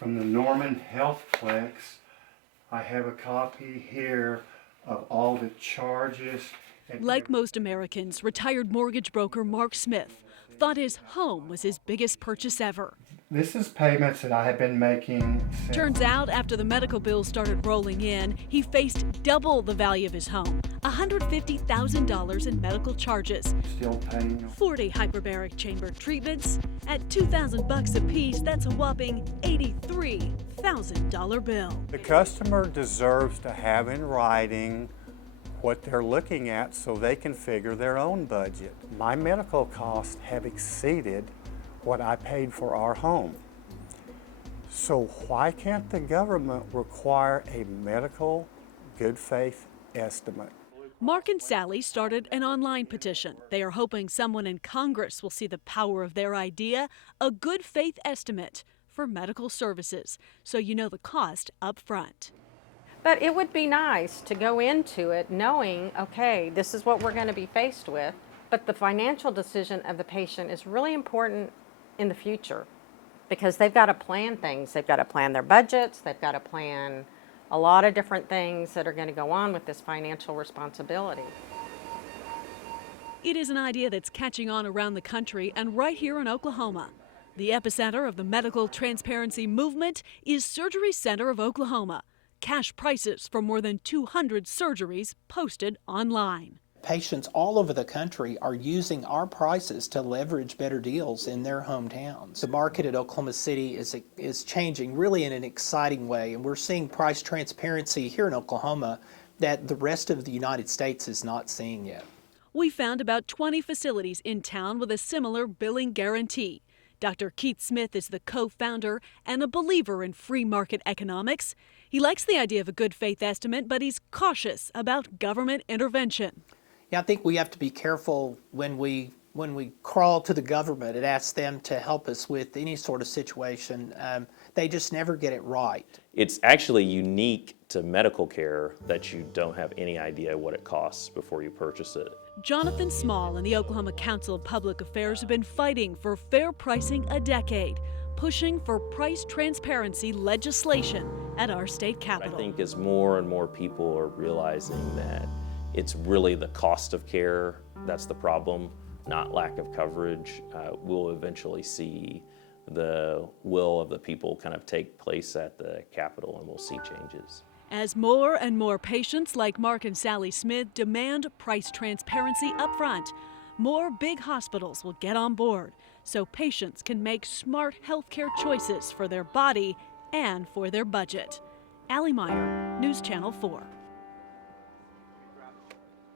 from the Norman Healthplex. I have a copy here of all the charges. Like most Americans, retired mortgage broker Mark Smith thought his home was his biggest purchase ever. This is payments that I have been making since. Turns out, after the medical bills started rolling in, he faced double the value of his home, $150,000 in medical charges. Still paying. 40 hyperbaric chamber treatments. At $2,000 a piece, that's a whopping $83,000 bill. The customer deserves to have in writing what they're looking at so they can figure their own budget. My medical costs have exceeded what I paid for our home. So why can't the government require a medical good faith estimate? Mark and Sally started an online petition. They are hoping someone in Congress will see the power of their idea, a good faith estimate for medical services, so you know the cost up front. But it would be nice to go into it knowing, okay, this is what we're going to be faced with, but the financial decision of the patient is really important in the future because they've got to plan things. They've got to plan their budgets. They've got to plan a lot of different things that are going to go on with this financial responsibility. It is an idea that's catching on around the country and right here in Oklahoma. The epicenter of the medical transparency movement is Surgery Center of Oklahoma. Cash prices for more than 200 surgeries posted online. Patients all over the country are using our prices to leverage better deals in their hometowns. The market at Oklahoma City is changing really in an exciting way, and we're seeing price transparency here in Oklahoma that the rest of the United States is not seeing yet. We found about 20 facilities in town with a similar billing guarantee. Dr. Keith Smith is the co-founder and a believer in free market economics. He likes the idea of a good faith estimate, but he's cautious about government intervention. Yeah, I think we have to be careful when we crawl to the government and ask them to help us with any sort of situation. They just never get it right. It's actually unique to medical care that you don't have any idea what it costs before you purchase it. Jonathan Small and the Oklahoma Council of Public Affairs have been fighting for fair pricing a decade, pushing for price transparency legislation at our state capitol. I think as more and more people are realizing that it's really the cost of care that's the problem, not lack of coverage, we'll eventually see the will of the people kind of take place at the Capitol, and we'll see changes. As more and more patients like Mark and Sally Smith demand price transparency up front, more big hospitals will get on board so patients can make smart healthcare choices for their body and for their budget. Allie Meyer, News Channel 4.